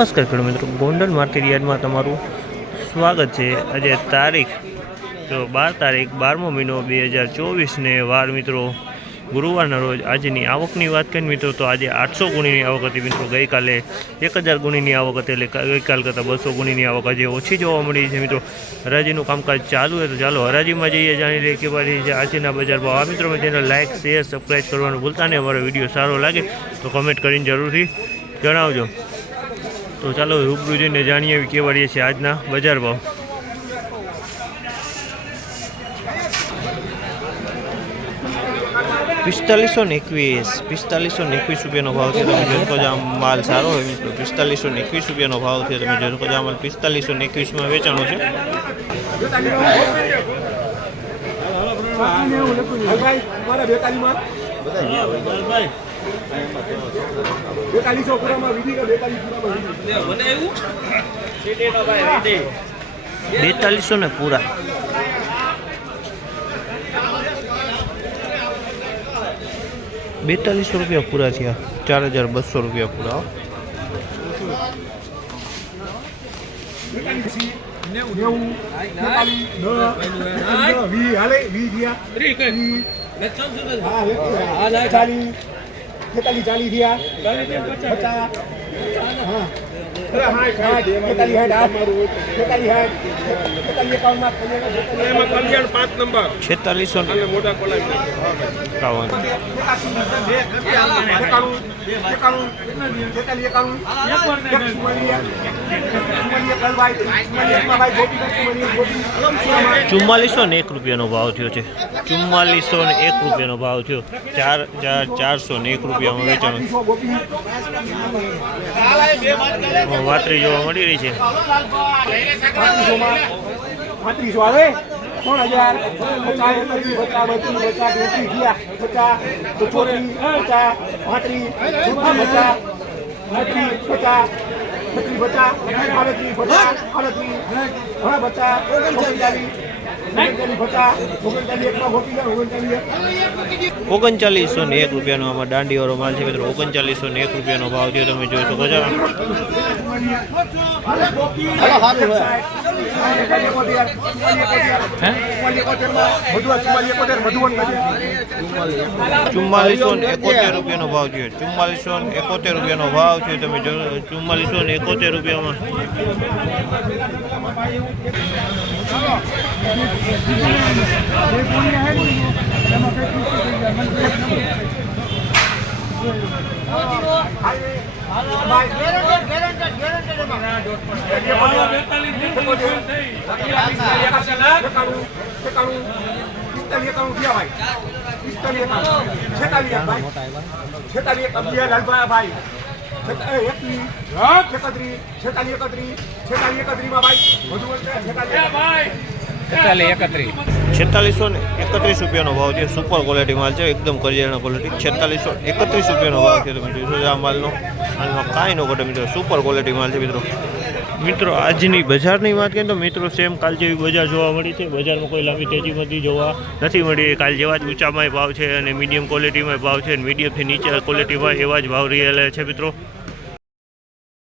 નમસ્કાર ખેડૂત મિત્રો, ગોંડલ માર્કેટ યાર્ડમાં તમારું સ્વાગત છે. આજે તારીખ તો બાર તારીખ, બારમો મહિનો બે હજાર ચોવીસને વાર મિત્રો, ગુરુવારના રોજ આજની આવકની વાત કરીએ મિત્રો, તો આજે આઠસો ગુણીની આવક હતી મિત્રો. ગઈકાલે એક હજાર ગુણીની આવક હતી, એટલે ગઈકાલ કરતાં બસો ગુણીની આવક આજે ઓછી જોવા મળી છે મિત્રો. હરાજીનું કામકાજ ચાલુ હોય તો ચાલો હરાજીમાં જઈએ, જાણી લઈએ કે ભાઈ છે આજના બજાર ભાવ. આ મિત્રો, ચેનલ લાઇક શેર સબસ્ક્રાઈબ કરવાનું ભૂલતા નહીં. અમારો વીડિયો સારો લાગે તો કમેન્ટ કરીને જરૂરથી જણાવજો. તો ચાલો રૂબરૂ જઈને જાણીએ કેવા રહીએ છીએ આજના બજાર ભાવ. પિસ્તાલીસો ને એકવીસ, પિસ્તાલીસો ને એકવીસ રૂપિયાનો ભાવ છે. તમે જોઈ શકો માલ સારો હોય મિત્રો. પિસ્તાલીસો ને એકવીસ રૂપિયાનો ભાવ છે. તમે શકો આ માલ પિસ્તાલીસો ને એકવીસમાં વેચાણો છે. મારા બેતાલીમાં બેતાલીસો પૂરામાં વિધિ કે બેતાલીસ પૂરામાં બેતાલીસો ને પૂરા. બેતાલીસો રૂપિયા પૂરા થયા. ચાર હજાર બસો રૂપિયા પૂરા નેવું નેવું બેતાલીસ દસ વી હાલે વી ગયા. ચાલીસ ચાલીસ થયા. પચાસ. હા. છેતાલીસો ચુમ્માલીસ ને એક રૂપિયાનો ભાવ થયો છે. ચુમ્માલીસો ને એક રૂપિયાનો ભાવ થયો. ચાર ચાર, ચારસો ને એક રૂપિયામાં વેચાણો. વાતરી જોવા મળી રહી છે. પાંત્રીસો આવે? ત્રણ હજાર, પચાસ એકત્રીસ પચાસ, બત્રીસ, પચાસ તેત્રીસ થયા પચાસ ચોત્રીસ પચાસ પાંત્રીસ પચાસ પચાસ છત્રીસ પચાસ આડત્રીસ પચાસ આડત્રીસ હા પચાસ ઓગણચાલીસ. પચાસ ઓગણચાલીસ એકમાં ઓગણચાલીસ ઓગણચાલીસો ને એક રૂપિયાનો આમાં દાંડીવાળો માલ છે મિત્રો. ઓગણચાલીસો ને એક રૂપિયાનો ભાવ થયો તમે જોઈ શકો છો. ચુમ્માલીસો ને એકોતેર રૂપિયાનો ભાવ થયો. ચુમ્માલીસો ને એકોતેર રૂપિયાનો ભાવ છે તમે જો ચુમ્માલીસો ને એકોતેર રૂપિયામાં. છેતાલીસો ને એકત્રીસ રૂપિયાનો ભાવ છે. સુપર ક્વોલિટી માલ છે. એકદમ કરિયાણા ક્વોલિટી છેતાલીસો એકત્રીસ રૂપિયાનો ભાવ છે મિત્રો. જોઈ આ માલનો હાલમાં કાંઈ ન ઘટે મિત્રો. સુપર ક્વોલિટી માલ છે મિત્રો. મિત્રો, આજની બજારની વાત કરીએ તો મિત્રો સેમ કાલ જેવી બજાર જોવા મળી છે. બજારમાં કોઈ લાંબી તેજીમાંથી જોવા નથી મળી. કાલ જેવા જ ઊંચામાં ભાવ છે અને મીડિયમ ક્વોલિટીમાં ભાવ છે. અને મીડિયમથી નીચે ક્વોલિટીમાં એવા જ ભાવ રહેલા છે મિત્રો.